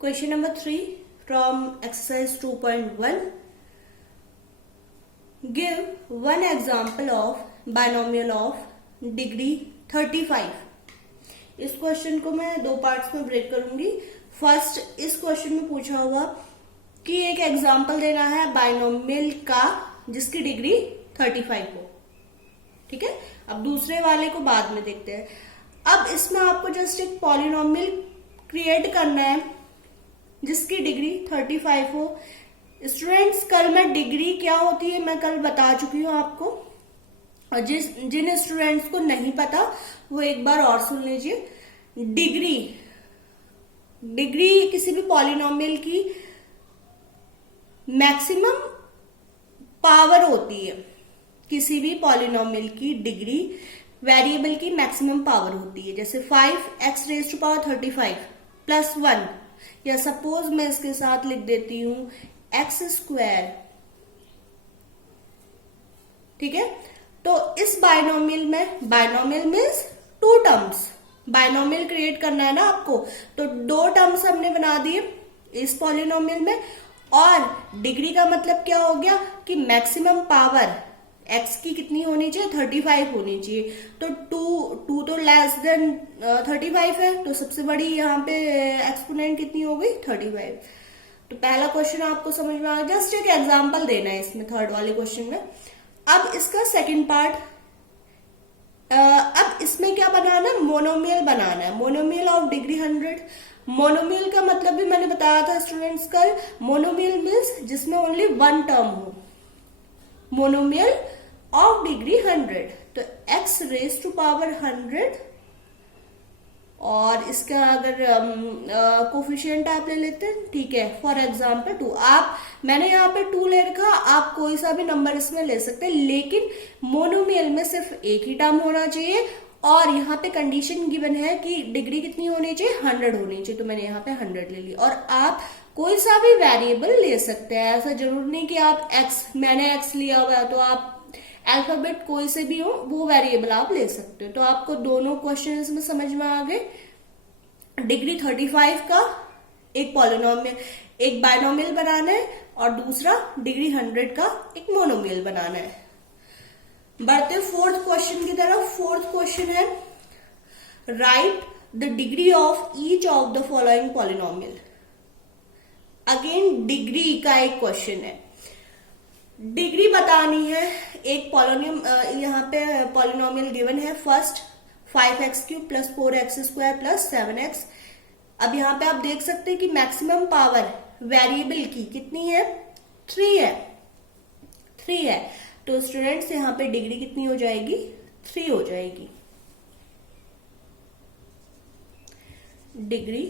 Question number 3 from exercise 2.1. Give one example of binomial of degree 35. इस question को मैं दो पार्ट्स में ब्रेक करूंगी. फर्स्ट, इस क्वेश्चन में पूछा हुआ कि एक एग्जाम्पल देना है बाइनोमियल का जिसकी डिग्री 35 हो. ठीक है. अब दूसरे वाले को बाद में देखते हैं. अब इसमें आपको जस्ट एक पॉलिनोमियल क्रिएट करना है जिसकी डिग्री 35 हो. स्टूडेंट्स, कल मैं डिग्री क्या होती है मैं कल बता चुकी हूँ आपको, और जिन स्टूडेंट्स को नहीं पता वो एक बार और सुन लीजिए. डिग्री किसी भी पॉलिनोमियल की मैक्सिमम पावर होती है. किसी भी पॉलिनोमियल की डिग्री वेरिएबल की मैक्सिमम पावर होती है. जैसे 5x raise to power 35 plus 1, या सपोज मैं इसके साथ लिख देती हूं x स्क्वायर. ठीक है. तो इस बाइनोमियल में, binomial means two terms, binomial create करना है ना आपको, तो दो टर्म्स हमने बना दिए इस पॉलिनोमियल में. और डिग्री का मतलब क्या हो गया कि मैक्सिमम पावर x की कितनी होनी चाहिए, 35 होनी चाहिए. तो टू तो लेस देन 35 है, तो सबसे बड़ी यहाँ पे एक्सपोनेंट कितनी हो गई, 35. तो पहला क्वेश्चन आपको समझ में आ गया. जस्ट एक एग्जांपल देना है इसमें थर्ड वाले क्वेश्चन में. अब इसका सेकंड पार्ट, अब इसमें क्या बनाना है, मोनोमियल बनाना है. Monomial of degree 100. मोनोमियल का मतलब भी मैंने बताया था स्टूडेंट्स कल. मोनोमियल मीन्स जिसमें ओनली वन टर्म हो. Monomial of degree 100. तो x रेज टू पावर 100, और इसका अगर कोफिशिएंट आप ले लेते हैं, ठीक है, फॉर एग्जाम्पल 2. मैंने यहाँ पे 2 ले रखा, आप कोई सा भी नंबर इसमें ले सकते हैं, लेकिन मोनोमियल में सिर्फ एक ही टर्म होना चाहिए. और यहाँ पे कंडीशन गिवन है कि डिग्री कितनी होनी चाहिए, 100 होनी चाहिए. तो मैंने यहाँ पे 100 ले ली. और आप कोई सा भी वेरिएबल ले सकते हैं. ऐसा जरूर नहीं कि आप मैंने x लिया हुआ है तो आप अल्फाबेट कोई से भी हो वो वेरिएबल आप ले सकते हो. तो आपको दोनों क्वेश्चन में समझ में आ गए. डिग्री 35 का एक पॉलिनोमियल, एक बाइनोमियल बनाना है, और दूसरा डिग्री 100 का एक मोनोमियल बनाना है. बढ़ते फोर्थ क्वेश्चन की तरफ. फोर्थ क्वेश्चन है right the degree of each of the following polynomial. Again degree का एक क्वेश्चन है. डिग्री बतानी है. एक यहाँ पे पॉलिनोमियल गिवन है. First 5x³ plus 4x² plus 7x. अब यहाँ पे आप देख सकते हैं कि मैक्सिमम पावर वेरिएबल की कितनी है, 3 है. 3 है. तो स्टूडेंट्स यहाँ पे डिग्री कितनी हो जाएगी, 3 हो जाएगी. डिग्री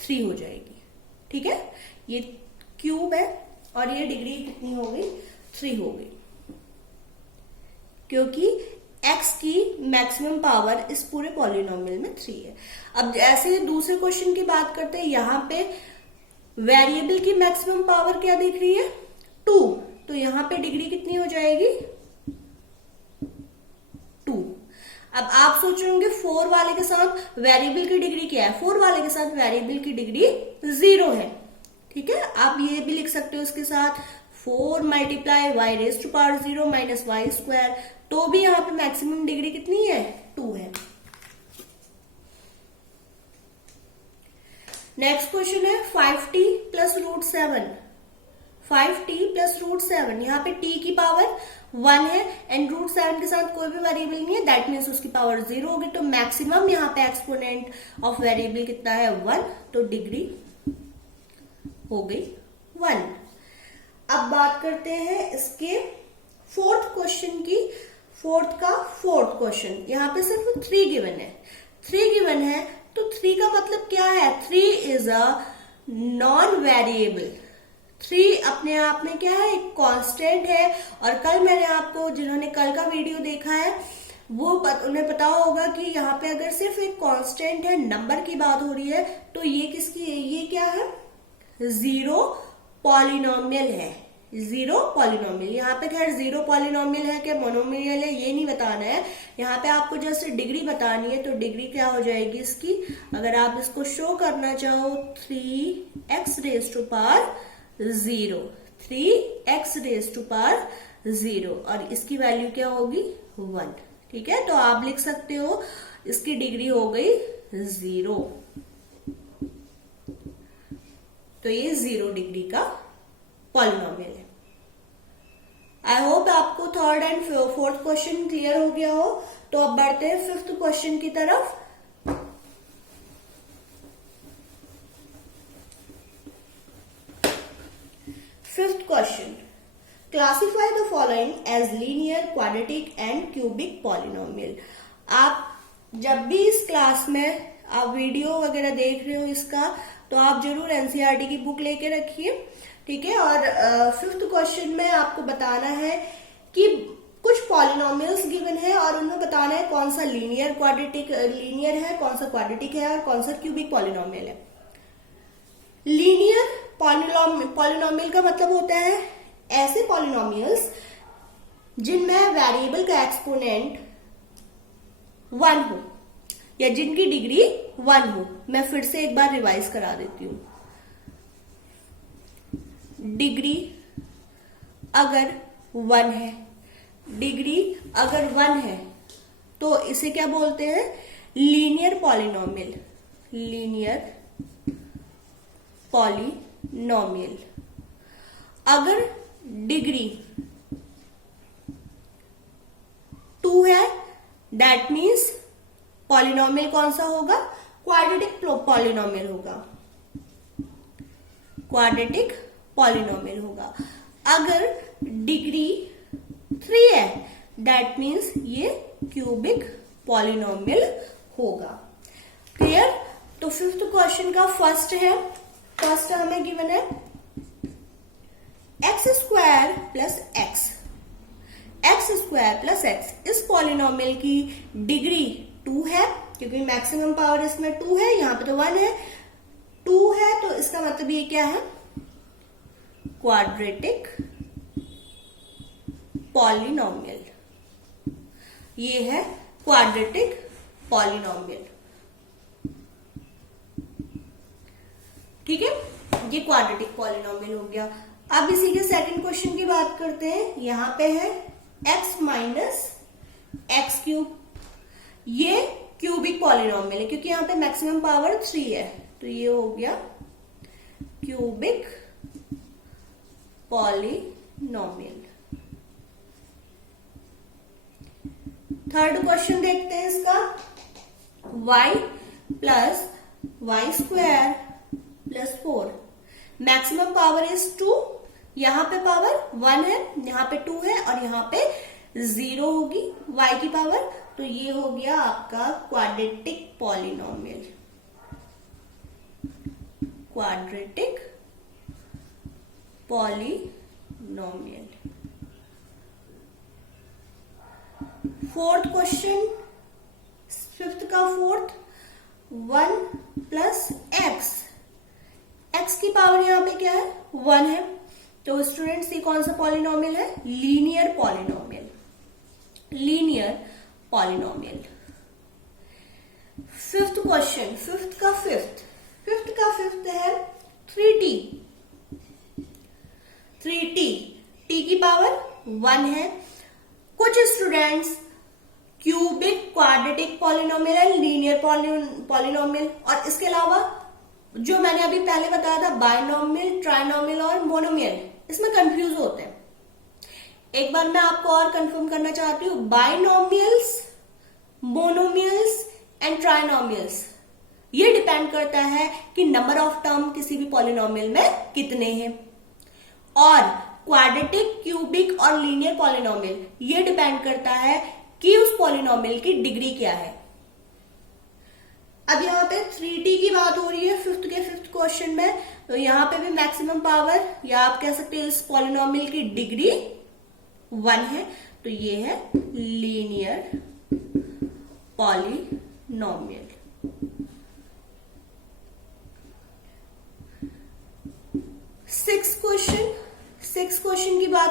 3 हो जाएगी. ठीक है. ये क्यूब है और ये डिग्री कितनी हो गई, 3 हो गई, क्योंकि x की मैक्सिमम पावर इस पूरे पॉलिनोमियल में 3 है. अब ऐसे दूसरे क्वेश्चन की बात करते हैं. यहाँ पे वेरिएबल की मैक्सिमम पावर क्या दिख रही है, 2. तो यहाँ पे डिग्री कितनी हो जाएगी, 2. अब आप सोच रहे होंगे 4 वाले के साथ वेरिएबल की डिग्री क्या है. 4 वाले के साथ वेरिएबल की डिग्री 0 है. ठीक है. आप ये भी लिख सकते हो इसके साथ 4 multiply y raise to power 0 minus y square. तो भी यहाँ पे मैक्सिमम डिग्री कितनी है, 2 है. नेक्स्ट क्वेश्चन है 5t plus root 7. 5t plus root 7. यहाँ पे t की पावर 1 है एंड रूट 7 के साथ कोई भी वेरिएबल नहीं है. दैट मीन्स उसकी पावर 0 होगी. तो मैक्सिमम यहाँ पे एक्सपोनेंट ऑफ वेरिएबल कितना है, 1. तो डिग्री हो गई 1. अब बात करते हैं इसके फोर्थ क्वेश्चन की. फोर्थ क्वेश्चन यहाँ पे सिर्फ 3 गिवन है. 3 गिवन है तो 3 का मतलब क्या है, 3 इज अ नॉन वेरिएबल. 3 अपने आप में क्या है, एक कांस्टेंट है. और कल मैंने आपको, जिन्होंने कल का वीडियो देखा है वो उन्हें पता होगा कि यहाँ पे अगर सिर्फ एक कांस्टेंट है, नंबर की बात हो रही है, तो ये किसकी, ये क्या है, 0 पॉलिनोमियल है. Zero polynomial. यहाँ पे खैर जीरो पॉलिनोमियल है क्या मोनोमियल है ये नहीं बताना है, यहाँ पे आपको जस्ट डिग्री बतानी है। तो डिग्री क्या हो जाएगी इसकी, अगर आप इसको शो करना चाहो 3x raise to power 0, 3x raise to power 0 और इसकी वैल्यू क्या होगी 1। ठीक है, तो आप लिख सकते हो इसकी डिग्री हो गई 0। तो ये 0 डिग्री का पॉलिनोमियल है। आई होप आपको third and fourth question clear हो गया हो। तो अब बढ़ते हैं फिफ्थ क्वेश्चन की तरफ। Fifth question, classify the following as linear, quadratic and cubic polynomial. आप जब भी इस क्लास में आप वीडियो वगैरह देख रहे हो इसका, तो आप जरूर एनसीईआरटी की बुक लेके रखिए। ठीक है, और फिफ्थ क्वेश्चन में आपको बताना है कि कुछ पॉलिनोमियल्स गिवन है और उनमें बताना है कौन सा लीनियर है, कौन सा क्वाड्रेटिक है और कौन सा क्यूबिक पॉलिनोमियल है। लीनियर पॉलिनोमियल का मतलब होता है ऐसे पॉलिनोमियल्स जिनमें वेरिएबल का एक्सपोनेंट 1 हो या जिनकी डिग्री 1 हो। मैं फिर से एक बार रिवाइज करा देती हूं। डिग्री अगर 1 है, डिग्री अगर 1 है तो इसे क्या बोलते हैं, लीनियर पॉलिनोमियल। Linear polynomial. अगर डिग्री 2 है, दैट मीन्स पॉलिनोमियल कौन सा होगा, क्वाड्रेटिक पॉलिनोमियल होगा। क्वाड्रेटिक पॉलिनोमियल होगा। अगर डिग्री 3 है, दैट मीन्स ये क्यूबिक पॉलिनोमियल होगा। क्लियर। तो फिफ्थ क्वेश्चन का फर्स्ट हमें गिवन है x स्क्वायर प्लस x। इस पॉलिनोमियल की डिग्री 2 है, क्योंकि मैक्सिमम पावर इसमें 2 है, यहाँ पे तो 1 है। 2 है तो इसका मतलब ये क्या है, क्वाड्रेटिक पॉलिनोमियल। ये है क्वाड्रेटिक पॉलिनोमियल। ठीक है, ये क्वाड्रेटिक पॉलिनोमियल हो गया। अब इसी के सेकंड क्वेश्चन की बात करते हैं। यहां पे है x माइनस एक्स क्यूब। ये क्यूबिक पॉलिनोमियल है क्योंकि यहां पे मैक्सिमम पावर 3 है, तो ये हो गया क्यूबिक पॉलिनोमियल। थर्ड क्वेश्चन देखते हैं इसका, y plus y square plus 4। Maximum power is 2, यहां पे पावर 1 है, यहां पे 2 है और यहां पे 0 होगी y की पावर। तो ये हो गया आपका quadratic polynomial. Quadratic polynomial. Fourth question, fifth का फोर्थ, 1 प्लस एक्स की पावर यहां पे क्या है 1 है। तो स्टूडेंट्स ये कौन सा पॉलिनोमियल है, linear polynomial. Linear polynomial. Fifth question, fifth का फिफ्थ है 3t। t की पावर 1 है। कुछ स्टूडेंट्स क्यूबिक, क्वाड्रेटिक पॉलिनोमियल है, लीनियर पॉलिनोमियल, और इसके अलावा जो मैंने अभी पहले बताया था बाइनोमियल, ट्राइनोमियल और मोनोमियल, इसमें कंफ्यूज होते हैं। एक बार मैं आपको और कंफर्म करना चाहती हूँ, बाइनोमियल्स, मोनोमियल्स एंड ट्राइनोमियल्स, ये डिपेंड करता है कि नंबर ऑफ टर्म किसी भी पॉलिनोमियल में कितने हैं। और क्वाड्रेटिक, क्यूबिक और लीनियर पॉलिनोमियल, ये डिपेंड करता है कि उस पॉलिनोमियल की डिग्री क्या है। अब यहाँ पे 3t की बात हो रही है फिफ्थ क्वेश्चन में, तो यहाँ पे भी मैक्सिमम पावर, या आप कह सकते हैं इस पॉलिनोमियल की डिग्री 1 है, तो ये है लीनियर पॉलिनोमियल। सिक्स क्वेश्चन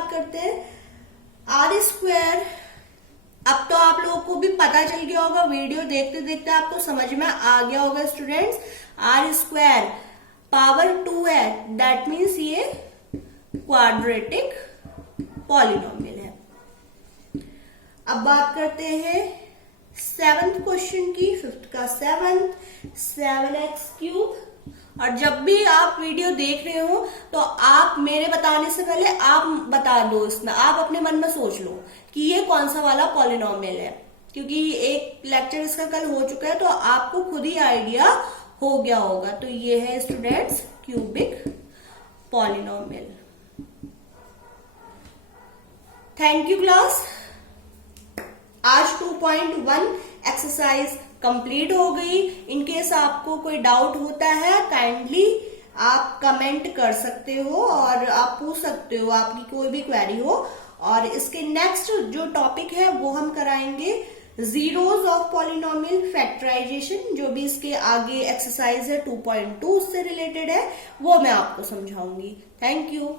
बात करते हैं आर स्क्वायर। अब तो आप लोगों को भी पता चल गया होगा, वीडियो देखते देखते आपको समझ में आ गया होगा स्टूडेंट्स। आर स्क्वायर पावर 2 है, दैट मीन्स ये क्वाड्रेटिक पॉलिनोमियल है। अब बात करते हैं 7th क्वेश्चन की, 5th का 7x3। और जब भी आप वीडियो देख रहे हो तो आप मेरे बताने से पहले आप बता दो, इसमें आप अपने मन में सोच लो कि ये कौन सा वाला पॉलिनोमियल है, क्योंकि एक लेक्चर इसका कल हो चुका है तो आपको खुद ही आइडिया हो गया होगा। तो ये है students cubic polynomial. Thank you class. आज 2.1 एक्सरसाइज कंप्लीट हो गई। इनकेस आपको कोई डाउट होता है काइंडली आप कमेंट कर सकते हो और आप पूछ सकते हो, आपकी कोई भी क्वेरी हो। और इसके नेक्स्ट जो टॉपिक है वो हम कराएंगे जीरोज ऑफ पॉलिनोमियल फैक्टराइजेशन। जो भी इसके आगे एक्सरसाइज है 2.2 उससे रिलेटेड है वो मैं आपको समझाऊंगी। Thank you.